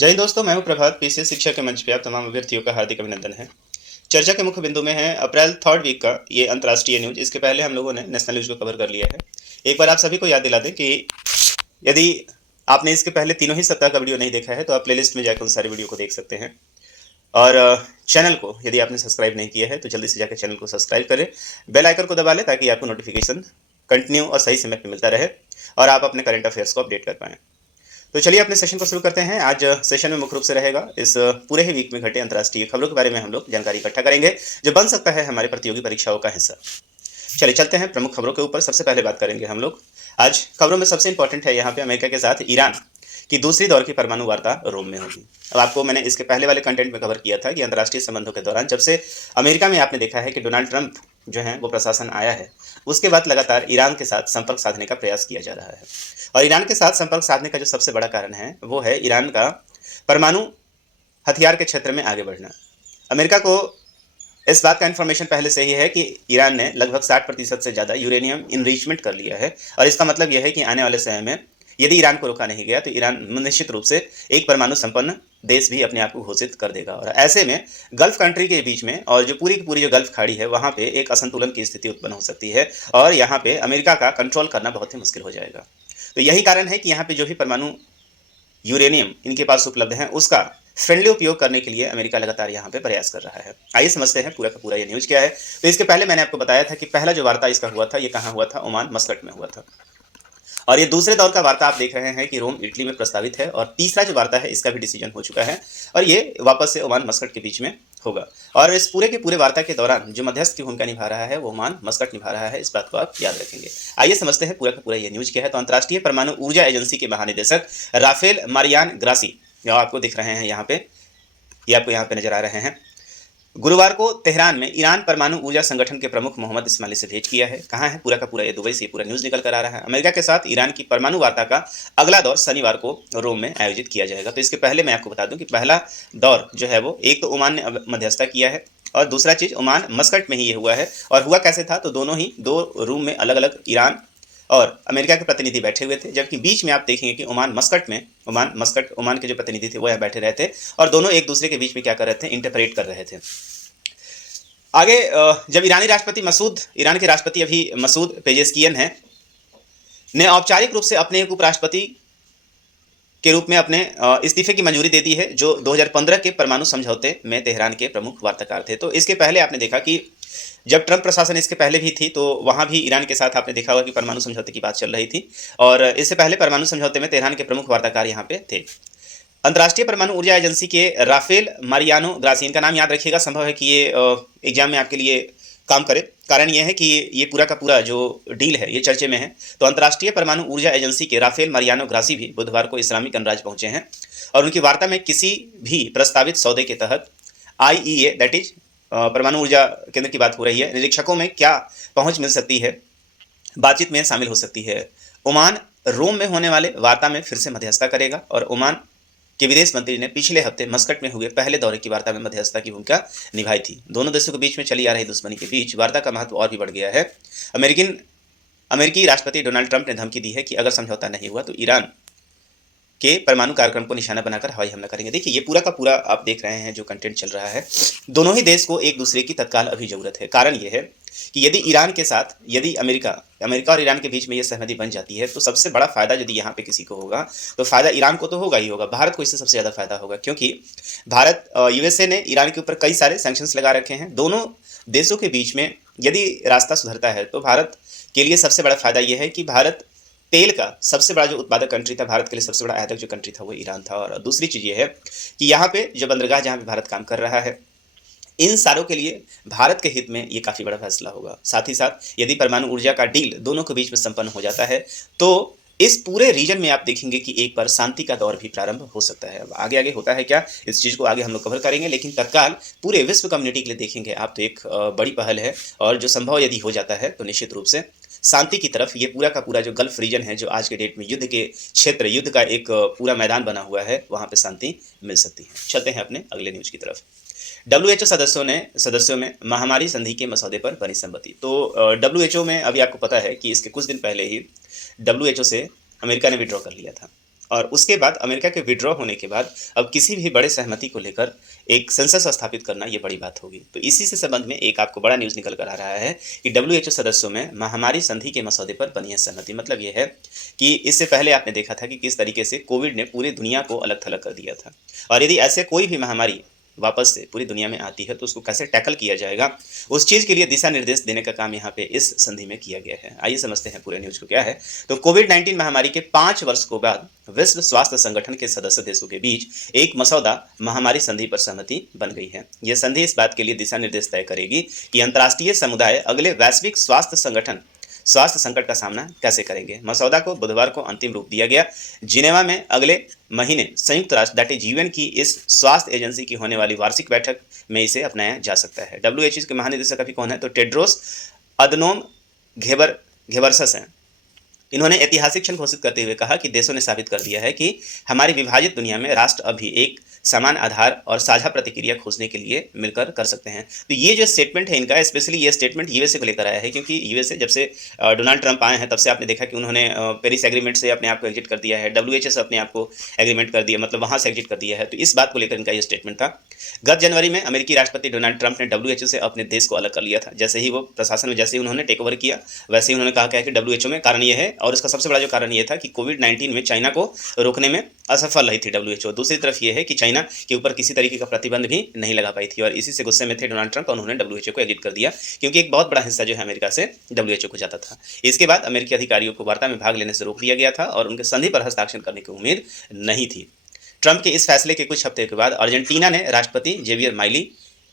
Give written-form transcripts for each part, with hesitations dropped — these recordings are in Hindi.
जय हिंद दोस्तों, मैं हूं प्रभात। पीसीएस शिक्षा के मंच पे आप तमाम अभ्यर्थियों का हार्दिक अभिनंदन है। चर्चा के मुख्य बिंदु में है अप्रैल थर्ड वीक का ये अंतर्राष्ट्रीय न्यूज। इसके पहले हम लोगों ने नेशनल न्यूज को कवर कर लिया है। एक बार आप सभी को याद दिला दें कि यदि आपने इसके पहले तीनों ही सप्ताह का वीडियो नहीं देखा है तो आप प्लेलिस्ट में जाकर उन सारे वीडियो को देख सकते हैं। और चैनल को यदि आपने सब्सक्राइब नहीं किया है तो जल्दी से जाकर चैनल को सब्सक्राइब करें, बेल आइकन को दबा लें ताकि आपको नोटिफिकेशन कंटिन्यू और सही समय पर मिलता रहे और आप अपने करंट अफेयर्स को अपडेट कर पाएँ। तो चलिए अपने सेशन को शुरू करते हैं। आज सेशन में मुख्य रूप से रहेगा इस पूरे ही वीक में घटे अंतर्राष्ट्रीय खबरों के बारे में हम लोग जानकारी इकट्ठा करेंगे जो बन सकता है हमारे प्रतियोगी परीक्षाओं का हिस्सा। चलिए चलते हैं प्रमुख खबरों के ऊपर। सबसे पहले बात करेंगे हम लोग आज खबरों में सबसे इंपॉर्टेंट है यहाँ पे अमेरिका के साथ ईरान की दूसरी दौर की परमाणु वार्ता रोम में होगी। अब आपको मैंने इसके पहले वाले कंटेंट में कवर किया था कि अंतर्राष्ट्रीय संबंधों के दौरान जब से अमेरिका में आपने देखा है कि डोनाल्ड ट्रंप जो है वो प्रशासन आया है, उसके बाद लगातार ईरान के साथ संपर्क साधने का प्रयास किया जा रहा है। और ईरान के साथ संपर्क साधने का जो सबसे बड़ा कारण है वो है ईरान का परमाणु हथियार के क्षेत्र में आगे बढ़ना। अमेरिका को इस बात का इन्फॉर्मेशन पहले से ही है कि ईरान ने लगभग 60% से ज़्यादा यूरेनियम इनरिचमेंट कर लिया है। और इसका मतलब यह है कि आने वाले समय में यदि ईरान को रोका नहीं गया तो ईरान निश्चित रूप से एक परमाणु संपन्न देश भी अपने आप को घोषित कर देगा। और ऐसे में गल्फ कंट्री के बीच में और जो पूरी की पूरी जो गल्फ खाड़ी है वहाँ पे एक असंतुलन की स्थिति उत्पन्न हो सकती है और यहाँ पे अमेरिका का कंट्रोल करना बहुत ही मुश्किल हो जाएगा। तो यही कारण है कि यहाँ पे जो भी परमाणु यूरेनियम इनके पास उपलब्ध है उसका फ्रेंडली उपयोग करने के लिए अमेरिका लगातार यहाँ पे प्रयास कर रहा है। आइए समझते हैं पूरा का पूरा ये न्यूज़ क्या है। तो इसके पहले मैंने आपको बताया था कि पहला जो वार्ता इसका हुआ था ये कहाँ हुआ था, ओमान मस्कट में हुआ था। और ये दूसरे दौर का वार्ता आप देख रहे हैं कि रोम इटली में प्रस्तावित है। और तीसरा जो वार्ता है इसका भी डिसीजन हो चुका है और ये वापस से ओमान मस्कट के बीच में होगा। और इस पूरे के पूरे वार्ता के दौरान जो मध्यस्थ की भूमिका निभा रहा है वो ओमान मस्कट निभा रहा है, इस बात को आप याद रखेंगे। आइए समझते हैं पूरा का पूरा ये न्यूज़ क्या है। तो अंतर्राष्ट्रीय परमाणु ऊर्जा एजेंसी के महानिदेशक राफेल मारियान ग्रासी, जो आपको दिख रहे हैं यहाँ पे, ये आपको यहाँ पे नजर आ रहे हैं, गुरुवार को तेहरान में ईरान परमाणु ऊर्जा संगठन के प्रमुख मोहम्मद इस्माइली से भेंट किया है। कहाँ है पूरा का पूरा, ये दुबई से पूरा न्यूज़ निकल कर आ रहा है। अमेरिका के साथ ईरान की परमाणु वार्ता का अगला दौर शनिवार को रोम में आयोजित किया जाएगा। तो इसके पहले मैं आपको बता दूं कि पहला दौर जो है वो एक तो ओमान ने मध्यस्थता किया है और दूसरा चीज़ ओमान मस्कट में ही ये हुआ है। और हुआ कैसे था, तो दोनों ही दो रूम में अलग अलग ईरान और अमेरिका के प्रतिनिधि बैठे हुए थे, जबकि बीच में आप देखेंगे कि ओमान के जो प्रतिनिधि थे वो यहाँ बैठे रहे थे और दोनों एक दूसरे के बीच में क्या कर रहे थे, इंटरप्रेट कर रहे थे। आगे जब ईरान के राष्ट्रपति अभी मसूद पेजेस्कियन हैं ने औपचारिक रूप से अपने एक उपराष्ट्रपति के रूप में अपने इस्तीफे की मंजूरी दे दी है, जो 2015 के परमाणु समझौते में तेहरान के प्रमुख वार्ताकार थे। तो इसके पहले आपने देखा कि जब ट्रंप प्रशासन इसके पहले भी थी तो वहाँ भी ईरान के साथ आपने देखा होगा कि परमाणु समझौते की बात चल रही थी और इससे पहले परमाणु समझौते में तेहरान के प्रमुख वार्ताकार यहाँ पे थे। अंतर्राष्ट्रीय परमाणु ऊर्जा एजेंसी के राफेल मारियानो ग्रासी, इनका नाम याद रखिएगा, संभव है कि ये एग्जाम में आपके लिए काम करे। कारण ये है कि ये पूरा का पूरा जो डील है ये चर्चे में है। तो अंतर्राष्ट्रीय परमाणु ऊर्जा एजेंसी के राफेल मारियानो ग्रासी भी बुधवार को इस्लामिक गणराज्य पहुंचे हैं और उनकी वार्ता में किसी भी प्रस्तावित सौदे के तहत IEA दैट इज परमाणु ऊर्जा केंद्र की बात हो रही है, निरीक्षकों में क्या पहुँच मिल सकती है, बातचीत में शामिल हो सकती है। ओमान रोम में होने वाले वार्ता में फिर से मध्यस्थता करेगा और ओमान के विदेश मंत्री ने पिछले हफ्ते मस्कट में हुए पहले दौरे की वार्ता में मध्यस्थता की भूमिका निभाई थी। दोनों देशों के बीच में चली आ रही दुश्मनी के बीच वार्ता का महत्व और भी बढ़ गया है। अमेरिकी राष्ट्रपति डोनाल्ड ट्रंप ने धमकी दी है कि अगर समझौता नहीं हुआ तो ईरान के परमाणु कार्यक्रम को निशाना बनाकर हवाई हमला करेंगे। देखिए ये पूरा का पूरा आप देख रहे हैं जो कंटेंट चल रहा है, दोनों ही देश को एक दूसरे की तत्काल अभी जरूरत है। कारण ये है कि यदि अमेरिका और ईरान के बीच में ये सहमति बन जाती है तो सबसे बड़ा फायदा यदि यहाँ पे किसी को होगा तो फायदा ईरान को तो होगा ही होगा, भारत को इससे सबसे ज़्यादा फायदा होगा, क्योंकि भारत USA ने ईरान के ऊपर कई सारे सैंक्शंस लगा रखे हैं। दोनों देशों के बीच में यदि रास्ता सुधरता है तो भारत के लिए सबसे बड़ा फायदा यह है कि भारत तेल का सबसे बड़ा जो उत्पादक कंट्री था, भारत के लिए सबसे बड़ा आयातक जो कंट्री था वो ईरान था। और दूसरी चीज़ ये है कि यहाँ पे जो बंदरगाह जहाँ पे भारत काम कर रहा है, इन सारों के लिए भारत के हित में ये काफ़ी बड़ा फैसला होगा। साथ ही साथ यदि परमाणु ऊर्जा का डील दोनों के बीच में संपन्न हो जाता है तो इस पूरे रीजन में आप देखेंगे कि एक बार शांति का दौर भी प्रारंभ हो सकता है। अब आगे आगे होता है क्या, इस चीज़ को आगे हम लोग कवर करेंगे, लेकिन तत्काल पूरे विश्व कम्युनिटी के लिए देखेंगे आप तो एक बड़ी पहल है और जो संभव यदि हो जाता है तो निश्चित रूप से शांति की तरफ ये पूरा का पूरा जो गल्फ रीजन है, जो आज के डेट में युद्ध का एक पूरा मैदान बना हुआ है, वहाँ पे शांति मिल सकती है। चलते हैं अपने अगले न्यूज़ की तरफ। WHO सदस्यों में महामारी संधि के मसौदे पर बनी सहमति। तो WHO में अभी आपको पता है कि इसके कुछ दिन पहले ही WHO से अमेरिका ने विड्रॉ कर लिया था और उसके बाद अमेरिका के विड्रॉ होने के बाद अब किसी भी बड़े सहमति को लेकर एक सेंसस स्थापित करना ये बड़ी बात होगी। तो इसी से संबंध में एक आपको बड़ा न्यूज़ निकल कर आ रहा है कि डब्ल्यूएचओ सदस्यों में महामारी संधि के मसौदे पर बनी है सहमति। मतलब ये है कि इससे पहले आपने देखा था कि किस तरीके से कोविड ने पूरी दुनिया को अलग थलग कर दिया था, और यदि ऐसे कोई भी महामारी वापस से पूरी दुनिया में आती है तो उसको कैसे टैकल किया जाएगा, उस चीज़ के लिए दिशा निर्देश देने का काम यहाँ पे इस संधि में किया गया है। आइए समझते हैं पूरे न्यूज़ को क्या है। तो कोविड-19 महामारी के 5 वर्ष के बाद विश्व स्वास्थ्य संगठन के सदस्य देशों के बीच एक मसौदा महामारी संधि पर सहमति बन गई है। यह संधि इस बात के लिए दिशा निर्देश तय करेगी कि अंतर्राष्ट्रीय समुदाय अगले वैश्विक स्वास्थ्य संकट का सामना कैसे करेंगे। मसौदा को बुधवार को अंतिम रूप दिया गया। जिनेवा में अगले महीने संयुक्त राष्ट्र दैट इज यूएन की इस स्वास्थ्य एजेंसी की होने वाली वार्षिक बैठक में इसे अपनाया जा सकता है। डब्ल्यूएचओ के महानिदेशक अभी कौन है? तो टेड्रोस अदनोम घेब्रेयेसस हैं। इन्होंने ऐतिहासिक क्षण घोषित करते हुए कहा कि देशों ने साबित कर दिया है कि हमारी विभाजित दुनिया में राष्ट्र अभी एक समान आधार और साझा प्रतिक्रिया खोजने के लिए मिलकर कर सकते हैं। तो ये जो स्टेटमेंट है इनका, स्पेशली ये स्टेटमेंट यूएसए को लेकर आया है, क्योंकि यूएसए जब से डोनाल्ड ट्रंप आए हैं तब से आपने देखा कि उन्होंने पेरिस एग्रीमेंट से अपने आप को एग्जिट कर दिया है, डब्ल्यूएचओ से अपने आप को एग्रीमेंट कर दिया, मतलब वहाँ से एग्जिट कर दिया है। तो इस बात को लेकर इनका ये स्टेटमेंट था। गत जनवरी में अमेरिकी राष्ट्रपति डोनाल्ड ट्रंप ने डब्ल्यूएचओ से अपने देश को अलग कर लिया था। जैसे ही वो प्रशासन में जैसे ही उन्होंने टेक ओवर किया, वैसे ही उन्होंने कहा कि डब्ल्यूएचओ में कारण ये है, और इसका सबसे बड़ा जो कारण ये था कि कोविड-19 में चाइना को रोकने में असफल रही थी डब्ल्यूएचओ। दूसरी तरफ ये है कि चाइना के ऊपर किसी तरीके का प्रतिबंध भी नहीं लगा पाई थी, और इसी से गुस्से में थे डोनाल्ड ट्रंप और उन्होंने डब्ल्यूएचओ को एग्जिट कर दिया, क्योंकि एक बहुत बड़ा हिस्सा जो है अमेरिका से डब्ल्यूएचओ को जाता था। इसके बाद अमेरिकी अधिकारियों को वार्ता में भाग लेने से रोक दिया गया था और उनके संधि पर हस्ताक्षर करने की उम्मीद नहीं थी। ट्रंप के इस फैसले के कुछ हफ्ते के बाद अर्जेंटीना ने राष्ट्रपति जेवियर माइली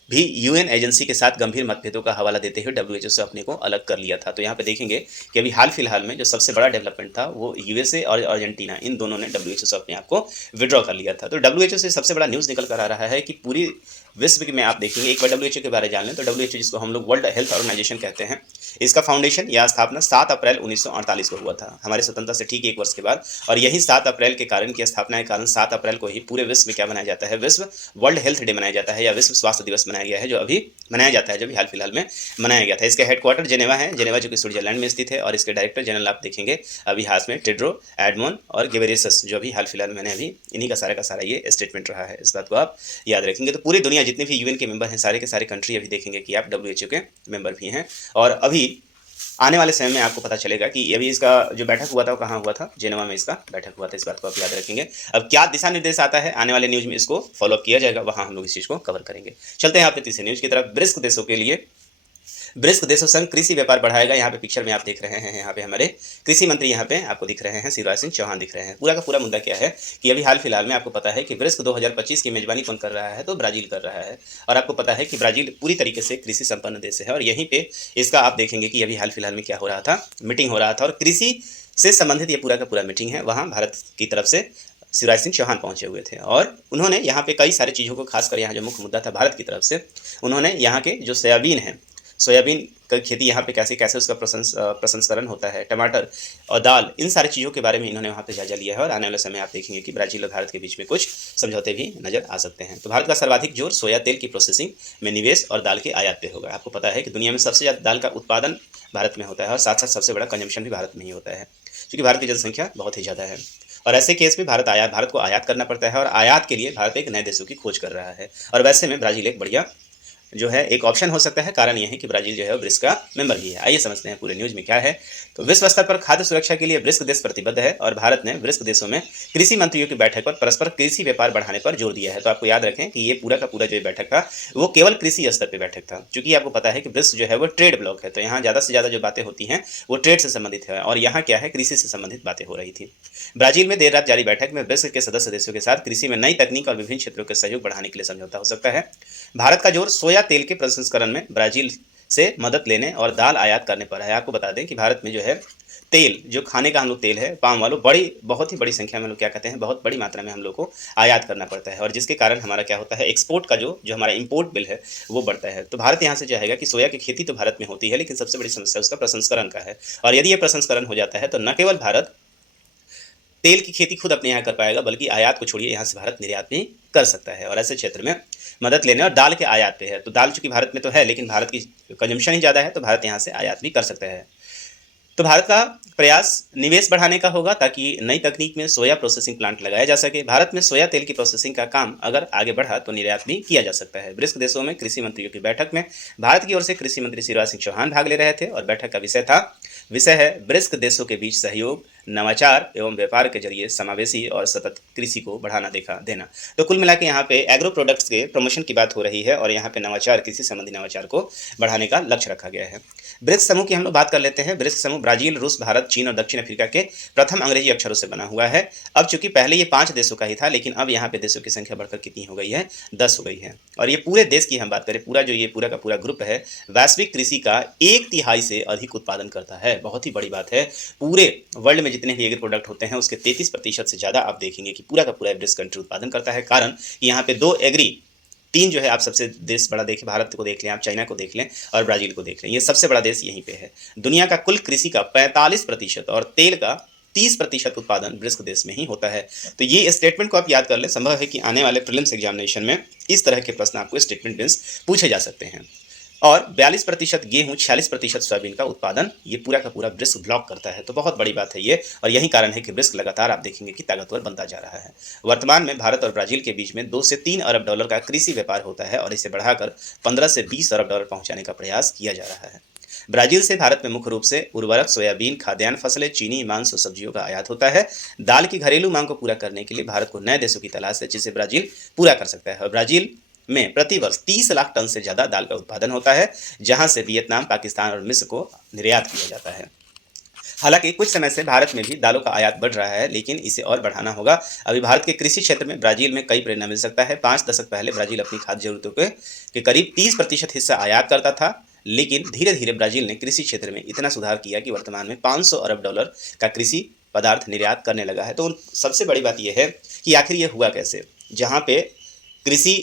भी यूएन एजेंसी के साथ गंभीर मतभेदों का हवाला देते हुए डब्ल्यूएचओ से अपने को अलग कर लिया था। तो यहाँ पे देखेंगे कि अभी हाल फिलहाल में जो सबसे बड़ा डेवलपमेंट था वो यूएसए और अर्जेंटीना, इन दोनों ने डब्ल्यूएचओ से अपने आप को विड्रॉ कर लिया था। तो डब्ल्यूएचओ से सबसे बड़ा न्यूज़ निकल कर आ रहा है कि पूरी विश्व में आप देखेंगे, एक बार डब्ल्यूएचओ के बारे में जान लें तो डब्ल्यूएचओ जिसको हम लोग वर्ल्ड हेल्थ ऑर्गेनाइजेशन कहते हैं, इसका फाउंडेशन या स्थापना 7 अप्रैल 1948 को हुआ था, हमारे स्वतंत्रता से ठीक 1 वर्ष के बाद। और यही 7 अप्रैल के कारण की स्थापना के कारण 7 अप्रैल को ही पूरे विश्व में क्या मनाया जाता है? विश्व वर्ल्ड हेल्थ डे मनाया जाता है, या विश्व स्वास्थ्य दिवस मनाया गया है, जो अभी मनाया जाता है, जो भी हाल फिलहाल में मनाया गया था। इसका हेडक्वार्टर जेनेवा है, जेनेवा जो कि स्विट्जरलैंड में स्थित है, और इसके डायरेक्टर जनरल आप देखेंगे अभी हाथ में टेड्रो एडमोन और घेब्रेयेसस, जो अभी हाल फिलहाल मैंने अभी इन्हीं का सारा ये स्टेटमेंट रहा है। इस बात को आप याद रखेंगे। तो पूरी दुनिया जितने भी यूएन के मेंबर हैं, सारे के सारे कंट्री अभी देखेंगे कि आप डब्ल्यूएचओ के मेंबर भी हैं। और अभी आने वाले समय में आपको पता चलेगा कि अभी इसका जो बैठक हुआ था वो कहाँ हुआ था? जेनेवा में इसका बैठक हुआ था। इस बात को आप याद रखेंगे। अब क्या दिशा निर्देश आता है आने वाले न्यूज़ में, इसको फॉलोअप किया जाएगा, वहाँ हम लोग इस चीज़ को कवर करेंगे। चलते हैं अपने तीसरे न्यूज़ की तरफ। ब्रिक्स देशों के लिए ब्रिक्स देशों संग कृषि व्यापार बढ़ाएगा। यहाँ पे पिक्चर में आप देख रहे हैं, यहाँ पे हमारे कृषि मंत्री यहाँ पे आपको दिख रहे हैं, शिवराज सिंह चौहान दिख रहे हैं। पूरा का पूरा मुद्दा क्या है कि अभी हाल फिलहाल में आपको पता है कि ब्रिक्स 2025 की मेजबानी कौन कर रहा है? तो ब्राज़ील कर रहा है। और आपको पता है कि ब्राज़ील पूरी तरीके से कृषि संपन्न देश है, और यहीं पे इसका आप देखेंगे कि अभी हाल फिलहाल में क्या हो रहा था, मीटिंग हो रहा था, और कृषि से संबंधित ये पूरा का पूरा मीटिंग है। वहाँ भारत की तरफ से शिवराज सिंह चौहान पहुंचे हुए थे, और उन्होंने यहाँ पे कई सारी चीज़ों को, खासकर यहाँ जो मुख्य मुद्दा था भारत की तरफ से, उन्होंने यहाँ के जो सोयाबीन का खेती यहाँ पे कैसे कैसे उसका प्रसंस्करण होता है, टमाटर और दाल, इन सारी चीज़ों के बारे में इन्होंने वहाँ पे जायजा लिया है। और आने वाले समय आप देखेंगे कि ब्राज़ील और भारत के बीच में कुछ समझौते भी नजर आ सकते हैं। तो भारत का सर्वाधिक जोर सोया तेल की प्रोसेसिंग में निवेश और दाल के आयात पे होगा। आपको पता है कि दुनिया में सबसे ज़्यादा दाल का उत्पादन भारत में होता है, और साथ साथ सबसे बड़ा कंजम्पशन भी भारत में ही होता है, क्योंकि भारत की जनसंख्या बहुत ही ज़्यादा है। और ऐसे केस में भारत को आयात करना पड़ता है, और आयात के लिए भारत एक नए देशों की खोज कर रहा है। और वैसे में ब्राज़ील एक बढ़िया जो है एक ऑप्शन हो सकता है। कारण यह है कि ब्राज़ील जो है ब्रिक्स का मेंबर भी है। आइए समझते हैं पूरे न्यूज़ में क्या है। तो विश्व स्तर पर खाद्य सुरक्षा के लिए ब्रिक्स देश प्रतिबद्ध है, और भारत ने ब्रिक्स देशों में कृषि मंत्रियों की बैठक पर परस्पर कृषि व्यापार बढ़ाने पर जोर दिया है। तो आपको याद रखें कि ये पूरा का पूरा जो बैठक था वो केवल कृषि स्तर पर बैठक था, क्योंकि आपको पता है कि ब्रिक्स जो है वो ट्रेड ब्लॉक है। तो यहाँ ज़्यादा से ज़्यादा जो बातें होती हैं वो ट्रेड से संबंधित है, और यहाँ क्या है, कृषि से संबंधित बातें हो रही थी। ब्राज़ील में देर रात जारी बैठक में ब्रिक्स के सदस्य देशों के साथ कृषि में नई तकनीक और विभिन्न क्षेत्रों के सहयोग बढ़ाने के लिए समझौता हो सकता है। भारत का जोर सोया तेल के प्रसंस्करण में ब्राज़ील से मदद लेने और दाल आयात करने पर है। आपको बता दें कि भारत में जो है तेल, जो खाने का हम लोग तेल है, पाम वालों, बहुत ही बड़ी संख्या में हम लोग क्या कहते हैं, बहुत बड़ी मात्रा में हम लोग को आयात करना पड़ता है, और जिसके कारण हमारा क्या होता है, एक्सपोर्ट का जो हमारा इंपोर्ट बिल है वो बढ़ता है। तो भारत यहाँ से चाहेगा कि सोया की खेती तो भारत में होती है, लेकिन सबसे बड़ी समस्या उसका प्रसंस्करण का है। और यदि ये प्रसंस्करण हो जाता है तो न केवल भारत तेल की खेती खुद अपने यहाँ कर पाएगा, बल्कि आयात को छोड़िए, यहाँ से भारत निर्यात भी कर सकता है। और ऐसे क्षेत्र में मदद लेने, और दाल के आयात पे है, तो दाल चूंकि भारत में तो है, लेकिन भारत की कंजम्पशन ही ज़्यादा है, तो भारत यहाँ से आयात भी कर सकता है। तो भारत का प्रयास निवेश बढ़ाने का होगा ताकि नई तकनीक में सोया प्रोसेसिंग प्लांट लगाया जा सके। भारत में सोया तेल की प्रोसेसिंग का काम अगर आगे बढ़ा तो निर्यात भी किया जा सकता है। ब्रिक्स देशों में कृषि मंत्रियों की बैठक में भारत की ओर से कृषि मंत्री शिवराज सिंह चौहान भाग ले रहे थे और बैठक का विषय है ब्रिक्स देशों के बीच सहयोग, नवाचार एवं व्यापार के जरिए समावेशी और सतत कृषि को बढ़ाना देना। तो कुल मिला के यहाँ पे एग्रो प्रोडक्ट्स के प्रमोशन की बात हो रही है और यहाँ पे नवाचार, कृषि संबंधी नवाचार को बढ़ाने का लक्ष्य रखा गया है। ब्रिक्स समूह की हम लोग बात कर लेते हैं। ब्रिक्स समूह ब्राजील, रूस, भारत, चीन और दक्षिण अफ्रीका के प्रथम अंग्रेजी अक्षरों से बना हुआ है। अब चूंकि पहले ये 5 देशों का ही था, लेकिन अब यहाँ पे देशों की संख्या बढ़कर कितनी हो गई है, 10 हो गई है। और ये पूरे देश की हम बात करें, पूरा जो ये पूरा का पूरा ग्रुप है, वैश्विक कृषि का 1/3 से अधिक उत्पादन करता है। बहुत ही बड़ी बात है। पूरे वर्ल्ड में जितने भी एग्री प्रोडक्ट होते हैं उसके 33% से ज़्यादा आप देखेंगे कि पूरा का पूरा ब्रिक्स कंट्री उत्पादन करता है। कारण कि यहाँ पे 2 एग्री, 3 जो है आप सबसे देश बड़ा देखें, भारत को देख लें, आप चाइना को देख लें और ब्राजील को देख लें, ये सबसे बड़ा देश यहीं पे है। दुनिया का कुल कृषि का 45% और तेल का 30% उत्पादन ब्रिक्स देश में ही होता है। तो ये स्टेटमेंट को आप याद कर लें। संभव है कि आने वाले प्रीलिम्स एग्जामिनेशन में इस तरह के प्रश्न आपको स्टेटमेंट बेस पूछे जा सकते हैं। और 42% गेहूं, 46% सोयाबीन का उत्पादन ये पूरा का पूरा ब्रिक्स ब्लॉक करता है। तो बहुत बड़ी बात है ये, और यही कारण है कि ब्रिक्स लगातार आप देखेंगे कि ताकतवर बनता जा रहा है। वर्तमान में भारत और ब्राजील के बीच में 2 से 3 अरब डॉलर का कृषि व्यापार होता है और इसे बढ़ाकर 15 से 20 अरब डॉलर पहुंचाने का प्रयास किया जा रहा है। ब्राजील से भारत में मुख्य रूप से उर्वरक, सोयाबीन, खाद्यान्न फसलें, चीनी, मांस और सब्जियों का आयात होता है। दाल की घरेलू मांग को पूरा करने के लिए भारत को नए देशों की तलाश है जिसे ब्राजील पूरा कर सकता है। और ब्राजील में प्रति वर्ष 30 लाख टन से ज़्यादा दाल का उत्पादन होता है, जहां से वियतनाम, पाकिस्तान और मिस्र को निर्यात किया जाता है। हालांकि कुछ समय से भारत में भी दालों का आयात बढ़ रहा है, लेकिन इसे और बढ़ाना होगा। अभी भारत के कृषि क्षेत्र में ब्राजील में कई प्रेरणा मिल सकता है। 5 दशक पहले ब्राजील अपनी खाद्य जरूरतों के करीब 30% हिस्सा आयात करता था, लेकिन धीरे धीरे ब्राजील ने कृषि क्षेत्र में इतना सुधार किया कि वर्तमान में 500 अरब डॉलर का कृषि पदार्थ निर्यात करने लगा है। तो सबसे बड़ी बात यह है कि आखिर ये हुआ कैसे, जहाँ पे कृषि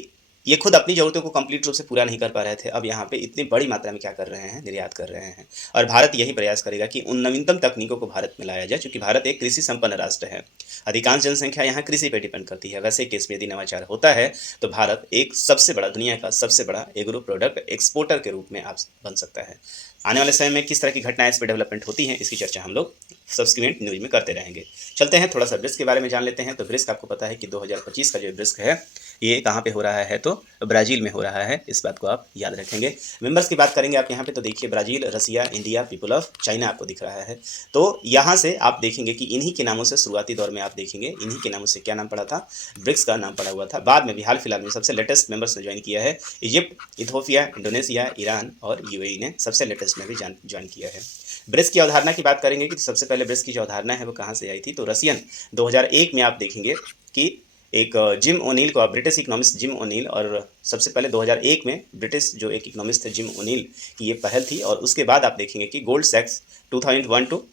ये खुद अपनी ज़रूरतों को कंप्लीट रूप से पूरा नहीं कर पा रहे थे, अब यहाँ पे इतनी बड़ी मात्रा में क्या कर रहे हैं, निर्यात कर रहे हैं। और भारत यही प्रयास करेगा कि उन नवीनतम तकनीकों को भारत में लाया जाए, क्योंकि भारत एक कृषि संपन्न राष्ट्र है। अधिकांश जनसंख्या यहाँ कृषि पर डिपेंड करती है। वैसे केस में यदि नवाचार होता है तो भारत एक सबसे बड़ा, दुनिया का सबसे बड़ा एग्रो प्रोडक्ट एक्सपोर्टर के रूप में आप बन सकता है। आने वाले समय में किस तरह की घटनाएं इस पर डेवलपमेंट होती हैं, इसकी चर्चा हम लोग सब्सिक्वेंट न्यूज में करते रहेंगे। चलते हैं थोड़ा सा ब्रिक्स के बारे में जान लेते हैं। तो ब्रिक्स आपको पता है कि 2025 का जो ब्रिक्स है ये कहाँ पे हो रहा है, तो ब्राज़ील में हो रहा है। इस बात को आप याद रखेंगे। मेंबर्स की बात करेंगे आप यहाँ पे, तो देखिए Brazil, Russia, India, people of China आपको दिख रहा है। तो यहाँ से आप देखेंगे कि इन्हीं के नामों से शुरुआती दौर में आप देखेंगे इन्हीं के नामों से क्या नाम पड़ा था, ब्रिक्स का नाम पड़ा हुआ था। बाद में भी हाल फिलहाल में सबसे लेटेस्ट मेंबर्स ने ज्वाइन किया है इजिप्ट, इथोपिया, इंडोनेशिया, ईरान और यूएई ने सबसे लेटेस्ट में भी ज्वाइन किया है। ब्रिक्स की अवधारणा की बात करेंगे कि सबसे पहले ब्रिक्स की जो अवधारणा है वो कहाँ से आई थी, तो रसियन 2001 में आप देखेंगे कि एक जिम ओनील को, ब्रिटिश इकोनॉमिस्ट जिम ओनील, और सबसे पहले 2001 में ब्रिटिश जो एक इकोनॉमिस्ट थे जिम ओनील की ये पहल थी। और उसके बाद आप देखेंगे कि गोल्ड सैक्स 2001 to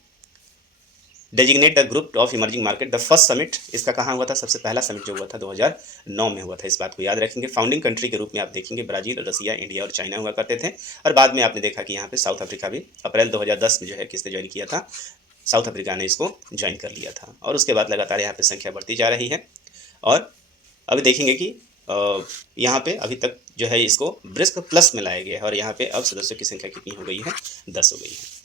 designate the group of emerging market the first summit, इसका कहाँ हुआ था, सबसे पहला समिट जो हुआ था 2009 में हुआ था। इस बात को याद रखेंगे। फाउंडिंग कंट्री के रूप में आप देखेंगे ब्राज़ील, रसिया, इंडिया और चाइना हुआ करते थे। और बाद में आपने देखा कि यहाँ पे साउथ अफ्रीका भी अप्रैल 2010 में जो है किसने ज्वाइन किया था, साउथ अफ्रीका ने इसको ज्वाइन कर लिया था। और उसके बाद लगातार यहाँ पे संख्या बढ़ती जा रही है। और अभी देखेंगे कि यहाँ पे अभी तक जो है इसको ब्रिक्स प्लस में लाया गया है और यहाँ पे अब सदस्यों की संख्या कितनी हो गई है, 10 हो गई है।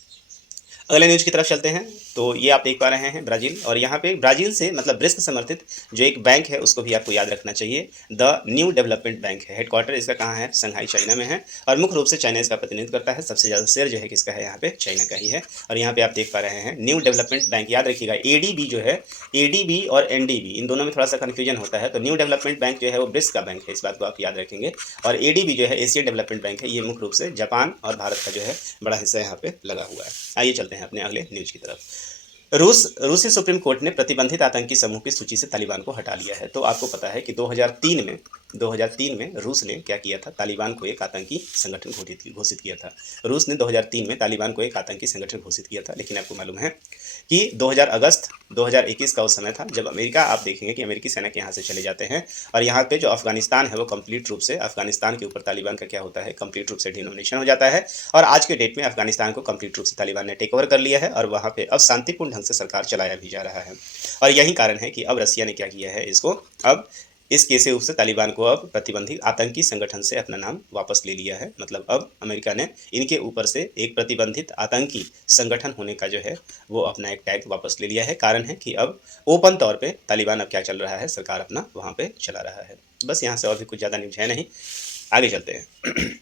अगले न्यूज़ की तरफ चलते हैं। तो ये आप देख पा रहे हैं ब्राज़ील, और यहाँ पे ब्राज़ील से मतलब ब्रिक्स समर्थित जो एक बैंक है उसको भी आपको याद रखना चाहिए, द न्यू डेवलपमेंट बैंक है। हेडक्वार्टर इसका कहाँ है, शंघाई चाइना में है, और मुख्य रूप से चाइना इसका प्रतिनिधित्व करता है। सबसे ज़्यादा शेयर जो है किसका है, यहाँ पे चाइना का ही है। और यहाँ पे आप देख पा रहे हैं न्यू डेवलपमेंट बैंक, याद रखिएगा एडीबी जो है, एडीबी और एनडीबी इन दोनों में थोड़ा सा कन्फ्यूजन होता है। तो न्यू डेवलपमेंट बैंक जो है वो ब्रिक्स का बैंक है, इस बात को आप याद रखेंगे। और एडीबी जो है एशियन डेवलपमेंट बैंक है, ये मुख्य रूप से जापान और भारत का जो है बड़ा हिस्सा यहाँ पे लगा हुआ है। आइए चलते हैं अपने अगले न्यूज की तरफ। रूसी सुप्रीम कोर्ट ने प्रतिबंधित आतंकी समूह की सूची से तालिबान को हटा लिया है। तो आपको पता है कि 2003 में रूस ने क्या किया था, तालिबान को एक आतंकी संगठन घोषित किया था। रूस ने 2003 में तालिबान को एक आतंकी संगठन घोषित किया था। लेकिन आपको मालूम है कि अगस्त 2021 का उस समय था जब अमेरिका, आप देखेंगे कि अमेरिकी सेना यहाँ से चले जाते हैं और यहाँ पे जो अफगानिस्तान है वो कंप्लीट रूप से, अफगानिस्तान के ऊपर तालिबान का क्या होता है, कंप्लीट रूप से डिनोमिनेशन हो जाता है। और आज के डेट में अफगानिस्तान को कंप्लीट रूप से तालिबान ने टेक ओवर कर लिया है और वहाँ पे अब शांतिपूर्ण ढंग से सरकार चलाया भी जा रहा है। और यही कारण है कि अब रसिया ने क्या किया है, इसको अब इस केस के रूप से तालिबान को अब प्रतिबंधित आतंकी संगठन से अपना नाम वापस ले लिया है। मतलब अब अमेरिका ने इनके ऊपर से एक प्रतिबंधित आतंकी संगठन होने का जो है वो अपना एक टैग वापस ले लिया है। कारण है कि अब ओपन तौर पे तालिबान अब क्या चल रहा है, सरकार अपना वहाँ पे चला रहा है। बस यहाँ से और भी कुछ ज़्यादा न्यूज़ है नहीं, आगे चलते हैं।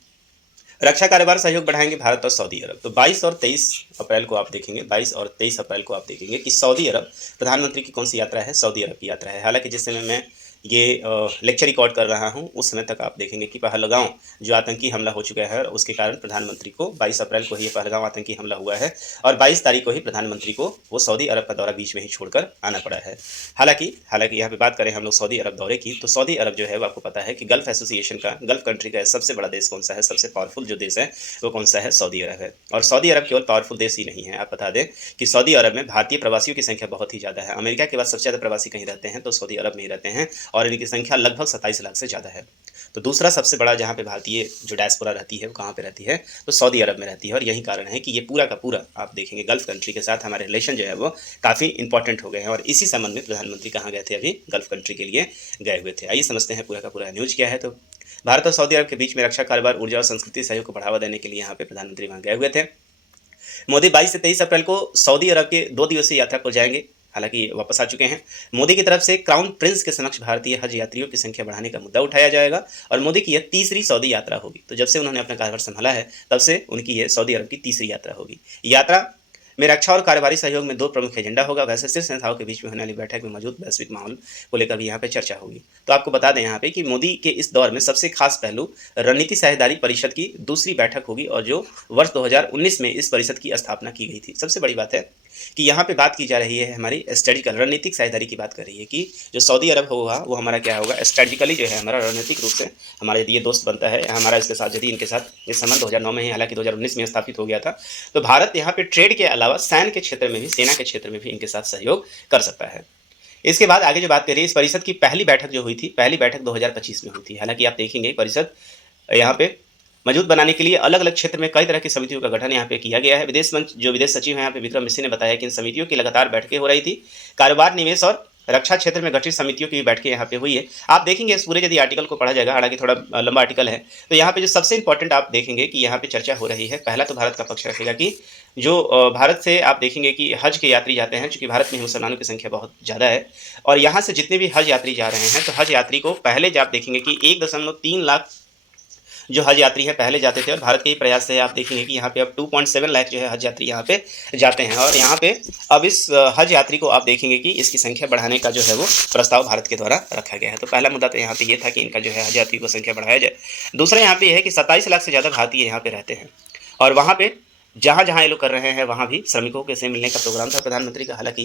रक्षा कारोबार सहयोग बढ़ाएंगे भारत और सऊदी अरब। तो 22 और 23 अप्रैल को आप देखेंगे, 22 और 23 अप्रैल को आप देखेंगे कि सऊदी अरब प्रधानमंत्री की कौन सी यात्रा है, सऊदी अरब की यात्रा है। हालांकि जिस समय मैं ये लेक्चर रिकॉर्ड कर रहा हूं उस समय तक आप देखेंगे कि पहलगांव जो आतंकी हमला हो चुका है, उसके कारण प्रधानमंत्री को 22 अप्रैल को ही पहलगांव आतंकी हमला हुआ है और 22 तारीख को ही प्रधानमंत्री को वो सऊदी अरब का दौरा बीच में ही छोड़कर आना पड़ा है। हालांकि यहाँ पे बात करें हम लोग सऊदी अरब दौरे की, तो सऊदी अरब जो है वो आपको पता है कि गल्फ एसोसिएशन का, गल्फ कंट्री का सबसे बड़ा देश कौन सा है, सबसे पावरफुल जो देश है वो कौन सा है, सऊदी अरब है। और सऊदी अरब केवल पावरफुल देश ही नहीं है, आप बता दें कि सऊदी अरब में भारतीय प्रवासियों की संख्या बहुत ही ज़्यादा है। अमेरिका के बाद सबसे ज़्यादा प्रवासी कहीं रहते हैं तो सऊदी अरब में ही रहते हैं और इनकी संख्या लगभग 27 लाख से ज़्यादा है। तो दूसरा सबसे बड़ा जहाँ पे भारतीय जो डायस्पोरा रहती है वो कहाँ पे रहती है, तो सऊदी अरब में रहती है। और यही कारण है कि ये पूरा का पूरा आप देखेंगे गल्फ कंट्री के साथ हमारे रिलेशन जो है वो काफ़ी इंपॉर्टेंट हो गए हैं। और इसी संबंध में प्रधानमंत्री कहाँ गए थे, अभी गल्फ कंट्री के लिए गए हुए थे। आइए समझते हैं पूरा का पूरा न्यूज़ क्या है। तो भारत और सऊदी अरब के बीच में रक्षा कारोबार, ऊर्जा और संस्कृति सहयोग को बढ़ावा देने के लिए यहाँ पे प्रधानमंत्री वहाँ गए हुए थे। मोदी 22 से 23 अप्रैल को सऊदी अरब के 2 दिवसीय यात्रा पर जाएंगे, हालांकि वापस आ चुके हैं। मोदी की तरफ से क्राउन प्रिंस के समक्ष भारतीय हज यात्रियों की संख्या बढ़ाने का मुद्दा उठाया जाएगा और मोदी की यह तीसरी सऊदी यात्रा होगी। तो जब से उन्होंने अपना कार्यभार संभाला है तब से उनकी यह सऊदी अरब की तीसरी यात्रा होगी। यात्रा में रक्षा और कारोबारी सहयोग में 2 प्रमुख एजेंडा होगा। वैसे शीर्ष नेताओं के बीच में होने वाली बैठक में मौजूद वैश्विक माहौल को लेकर भी यहाँ पे चर्चा होगी। तो आपको बता दें यहाँ पे कि मोदी के इस दौर में सबसे खास पहलू रणनीति साझेदारी परिषद की दूसरी बैठक होगी और जो वर्ष 2019 में इस परिषद की स्थापना की गई थी। सबसे बड़ी बात है कि यहाँ पे बात की जा रही है हमारी स्ट्रेटेजिकल रणनीतिक साझेदारी की बात कर रही है कि जो सऊदी अरब होगा वो हमारा क्या होगा, स्ट्रेटेजिकली जो है हमारा रणनीतिक रूप से हमारा यदि ये दोस्त बनता है हमारा, इसके साथ यदि इनके साथ ये संबंध 2009 में ही, हालांकि 2019 में स्थापित हो गया था, तो भारत यहाँ पे ट्रेड के अलावा सैन्य के क्षेत्र में भी, सेना के क्षेत्र में भी इनके साथ सहयोग कर सकता है। इसके बाद आगे जो बात करिए, इस परिषद की पहली बैठक जो हुई थी, पहली बैठक 2025 में हुई थी। हालांकि आप देखेंगे परिषद यहाँ पे मजबूत बनाने के लिए अलग अलग क्षेत्र में कई तरह की समितियों का गठन यहाँ पे किया गया है। विदेश मंच जो विदेश सचिव हैं यहाँ पे विक्रम मिश्री ने बताया कि इन समितियों की लगातार बैठकें हो रही थी। कारोबार, निवेश और रक्षा क्षेत्र में गठित समितियों की भी बैठकें यहाँ पे हुई है। आप देखेंगे इस पूरे यदि आर्टिकल को पढ़ा जाएगा, हालांकि थोड़ा लंबा आर्टिकल है, तो यहाँ पे जो सबसे इंपॉर्टेंट आप देखेंगे कि यहाँ पे चर्चा हो रही है। पहला तो भारत का पक्ष रखेगा कि जो भारत से आप देखेंगे कि हज के यात्री जाते हैं, चूँकि भारत में मुसलमानों की संख्या बहुत ज़्यादा है और यहाँ से जितने भी हज यात्री जा रहे हैं तो हज यात्री को पहले आप देखेंगे कि 1.3 लाख जो हज यात्री है पहले जाते थे और भारत के ही प्रयास से आप देखेंगे कि यहाँ पे अब 2.7 लाख जो है हज यात्री यहाँ पे जाते हैं। और यहाँ पे अब इस हज यात्री को आप देखेंगे कि इसकी संख्या बढ़ाने का जो है वो प्रस्ताव भारत के द्वारा रखा गया है। तो पहला मुद्दा तो यहाँ पे ये था कि इनका जो है हज यात्री को संख्या बढ़ाया जाए। दूसरा यहाँ पे यह है कि 27 लाख से ज़्यादा भारतीय यहाँ पे रहते हैं और वहाँ पे जहाँ जहाँ ये लोग कर रहे हैं वहाँ भी श्रमिकों के से मिलने का प्रोग्राम था प्रधानमंत्री का, हालांकि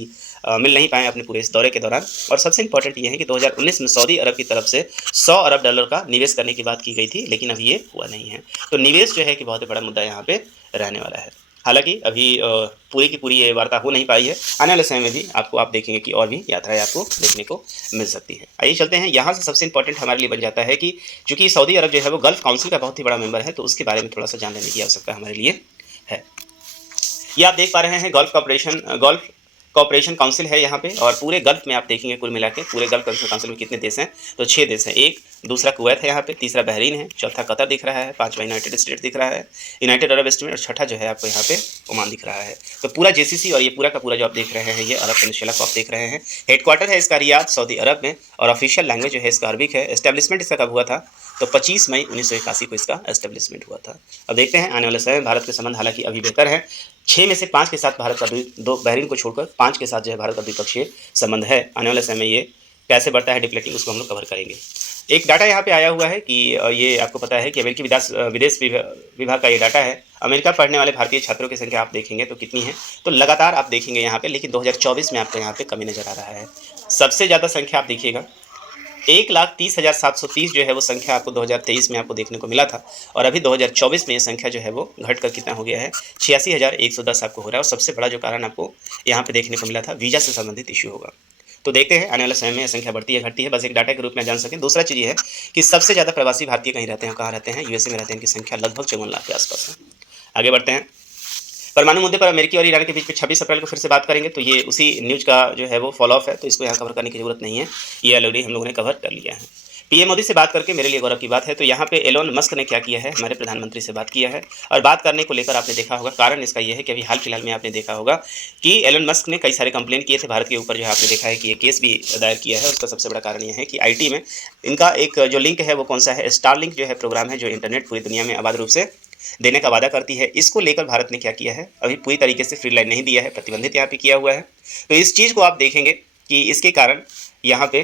मिल नहीं पाए अपने पूरे इस दौरे के दौरान। और सबसे इंपॉर्टेंट ये है कि 2019 में सऊदी अरब की तरफ से $100 अरब का निवेश करने की बात की गई थी, लेकिन अभी ये हुआ नहीं है। तो निवेश जो है कि बहुत ही बड़ा मुद्दा यहाँ पे रहने वाला है। हालांकि अभी पूरी की पूरी ये वार्ता हो नहीं पाई है, आने वाले समय में भी आप देखेंगे कि और भी यात्राएं आपको देखने को मिल सकती है। आइए चलते हैं, यहाँ से सबसे इंपॉर्टेंट हमारे लिए बन जाता है कि चूँकि सऊदी अरब जो है वो गल्फ काउंसिल का बहुत ही बड़ा मेंबर है, तो उसके बारे में थोड़ा सा जान लेने की आवश्यकता हमारे लिए है। ये आप देख पा रहे हैं गल्फ कॉपरेशन काउंसिल है यहाँ पे और पूरे गल्फ में आप देखेंगे कुल मिला के पूरे गल्फ काउंसिल में कितने देश हैं, तो 6 देश हैं। एक दूसरा कुवैत है यहाँ पे, तीसरा बहरीन है, चौथा कतर दिख रहा है, 5वां यूनाइटेड स्टेट दिख रहा है, यूनाइटेड अरब एमिरेट्स, और छठा जो है आपको यहाँ पे ओमान दिख रहा है। तो पूरा जेसीसी और ये पूरा का पूरा जो आप देख रहे हैं ये अरब पेनिनसुला को आप देख रहे हैं। हेडक्वार्टर है इसका रियाद सऊदी अरब में और ऑफिशियल लैंग्वेज जो है इसका अरबिक है। एस्टेब्लिशमेंट इसका कब हुआ था, तो 25 मई 1981 को इसका एस्टेब्लिशमेंट हुआ था। अब देखते हैं आने वाले समय में भारत के संबंध हालांकि अभी बेहतर है। 6 में से 5 के साथ भारत का दो बहरीन को छोड़कर 5 के साथ जो है भारत का द्विपक्षीय संबंध है। आने वाले समय में ये कैसे बढ़ता है डिप्लेटिंग, उसको हम लोग कवर करेंगे। एक डाटा यहाँ पे आया हुआ है कि ये आपको पता है कि अमेरिकी विदेश विभाग का ये डाटा है। अमेरिका पढ़ने वाले भारतीय छात्रों की संख्या आप देखेंगे तो कितनी है, तो लगातार आप देखेंगे यहाँ पे, लेकिन 2024 में आपको यहाँ पे कमी नज़र आ रहा है। सबसे ज़्यादा संख्या आप देखिएगा 1,30,730 जो है वो संख्या आपको 2023 में आपको देखने को मिला था और अभी 2024 में ये संख्या जो है वो घटकर कितना हो गया है, 86,110 आपको हो रहा है। और सबसे बड़ा जो कारण आपको यहाँ पे देखने को मिला था वीज़ा से संबंधित इश्यू होगा। तो देखते हैं आने वाले समय में यह संख्या बढ़ती है घटती है, बस एक डाटा के रूप में जान सकें। दूसरा चीज़ ये है कि सबसे ज़्यादा प्रवासी भारतीय कहीं रहते हैं, कहाँ रहते हैं, यूएसए में रहते हैं, इनकी संख्या लगभग 54 लाख के आसपास है। आगे बढ़ते हैं। परमाणु मुद्दे पर अमेरिकी और ईरान के बीच में 26 अप्रैल को फिर से बात करेंगे, तो ये उसी न्यूज़ का जो है वो फॉलो ऑफ है, तो इसको यहाँ कवर करने की ज़रूरत नहीं है, ये ऑलरेडी हम लोगों ने कवर कर लिया है। पीएम मोदी से बात करके मेरे लिए गौरव की बात है। तो यहाँ पे एलोन मस्क ने क्या किया है, हमारे प्रधानमंत्री से बात किया है, और बात करने को लेकर आपने देखा होगा, कारण इसका ये है कि अभी हाल फिलहाल में आपने देखा होगा कि एलोन मस्क ने कई सारे कंप्लेन किए थे भारत के ऊपर, जो है आपने देखा है कि ये केस भी दायर किया है। उसका सबसे बड़ा कारण ये है कि आईटी में इनका एक जो लिंक है वो कौन सा है, स्टारलिंक जो है प्रोग्राम है, जो इंटरनेट पूरी दुनिया में आबाद रूप से देने का वादा करती है। इसको लेकर भारत ने क्या किया है, अभी पूरी तरीके से फ्री लाइन नहीं दिया है, प्रतिबंधित यहाँ पे किया हुआ है। तो इस चीज़ को आप देखेंगे कि इसके कारण यहाँ पे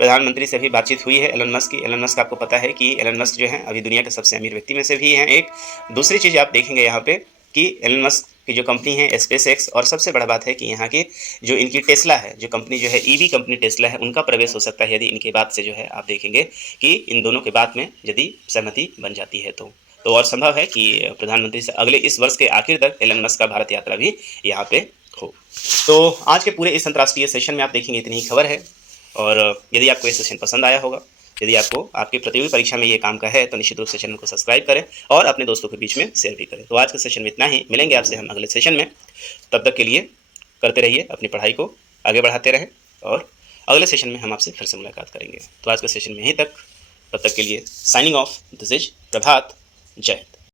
प्रधानमंत्री से भी बातचीत हुई है एलन मस्क की। एलन मस्क आपको पता है कि एलन मस्क जो है अभी दुनिया के सबसे अमीर व्यक्ति में से भी हैं एक। दूसरी चीज़ आप देखेंगे यहाँ पे कि एलन मस्क की जो कंपनी है स्पेस एक्स, और सबसे बड़ा बात है कि यहाँ के जो इनकी टेस्ला है, जो कंपनी जो है ईवी कंपनी टेस्ला है, उनका प्रवेश हो सकता है यदि इनके बात से जो है आप देखेंगे कि इन दोनों के बात में यदि सहमति बन जाती है तो और संभव है कि प्रधानमंत्री से अगले इस वर्ष के आखिर तक एलन मस्क का भारत यात्रा भी यहाँ पे हो। तो आज के पूरे इस अंतर्राष्ट्रीय सेशन में आप देखेंगे इतनी ही खबर है, और यदि आपको ये सेशन पसंद आया होगा, यदि आपको आपकी प्रतियोगी परीक्षा में ये काम का है, तो निश्चित रूप से चैनल को सब्सक्राइब करें और अपने दोस्तों के बीच में शेयर भी करें। तो आज के सेशन में इतना ही, मिलेंगे आपसे हम अगले सेशन में। तब तक के लिए करते रहिए, अपनी पढ़ाई को आगे बढ़ाते रहें, और अगले सेशन में हम आपसे फिर से मुलाकात करेंगे। तो आज के सेशन में यहीं तक, तब तक के लिए साइनिंग ऑफ, दिस इज प्रभात, जय हिंद।